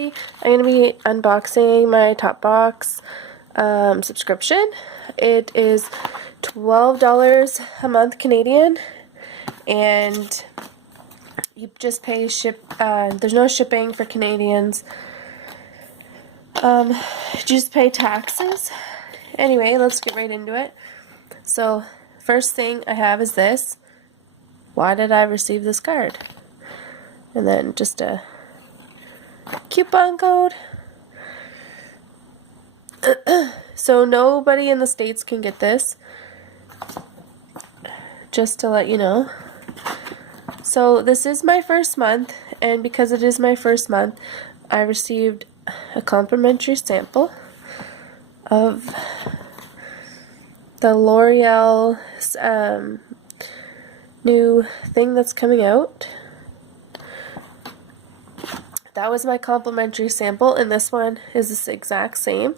everybody. I'm going to be unboxing my TopBox subscription. It is $12 a month Canadian, and you just pay there's no shipping for Canadians. You just pay taxes. Anyway, let's get right into it. So, first thing I have is this. Why did I receive this card? And then just a coupon code. So nobody in the States can get this, just to let you know. So this is my first month, and because it is my first month, I received a complimentary sample of the L'Oreal's new thing that's coming out. That was my complimentary sample, and this one is the exact same,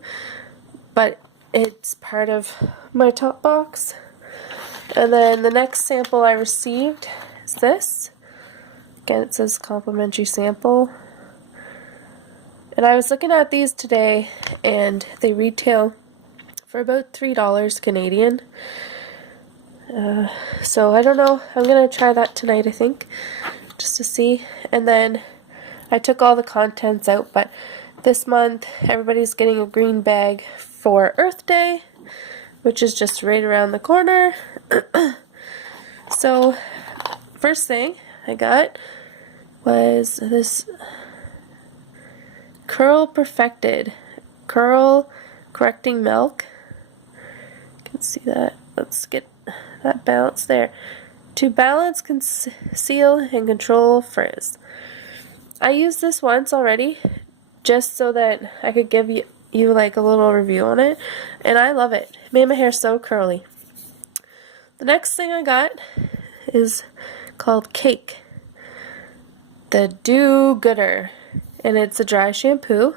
but it's part of my TopBox. And then the next sample I received is this. Again, it says complimentary sample. And I was looking at these today, and they retail for about $3 Canadian. So I don't know. I'm going to try that tonight, I think, just to see. And then I took all the contents out, but this month everybody's getting a green bag for Earth Day, which is just right around the corner. So, first thing I got was this Curl Perfected Curl Correcting Milk. You can see that. Let's get that balance there. To balance, conceal, and control frizz. I used this once already, just so that I could give you like a little review on it, and I love it. It made my hair so curly. The next thing I got is called Cake, the Do Gooder, and it's a dry shampoo.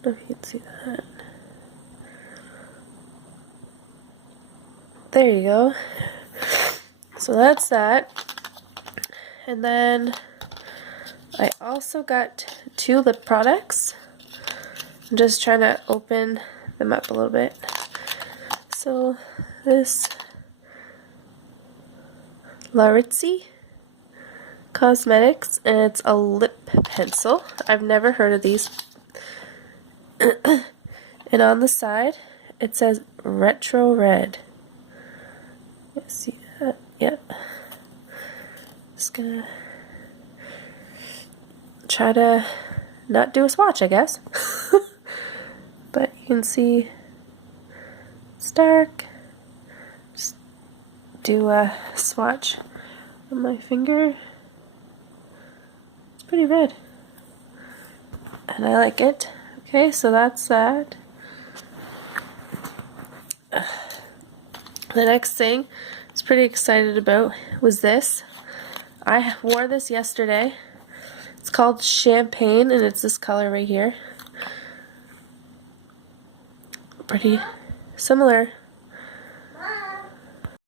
I don't know if you can see that. There you go. So that's that. And then I also got 2 lip products. I'm just trying to open them up a little bit. So this Laritzi Cosmetics, and it's a lip pencil. I've never heard of these. And on the side it says Retro Red. Let's see that. Yep. Just gonna try to not do a swatch, I guess. But you can see it's dark. Just do a swatch on my finger. It's pretty red, and I like it. Okay, so that's that. The next thing I was pretty excited about was this. I wore this yesterday. It's called Champagne, and it's this color right here. Pretty similar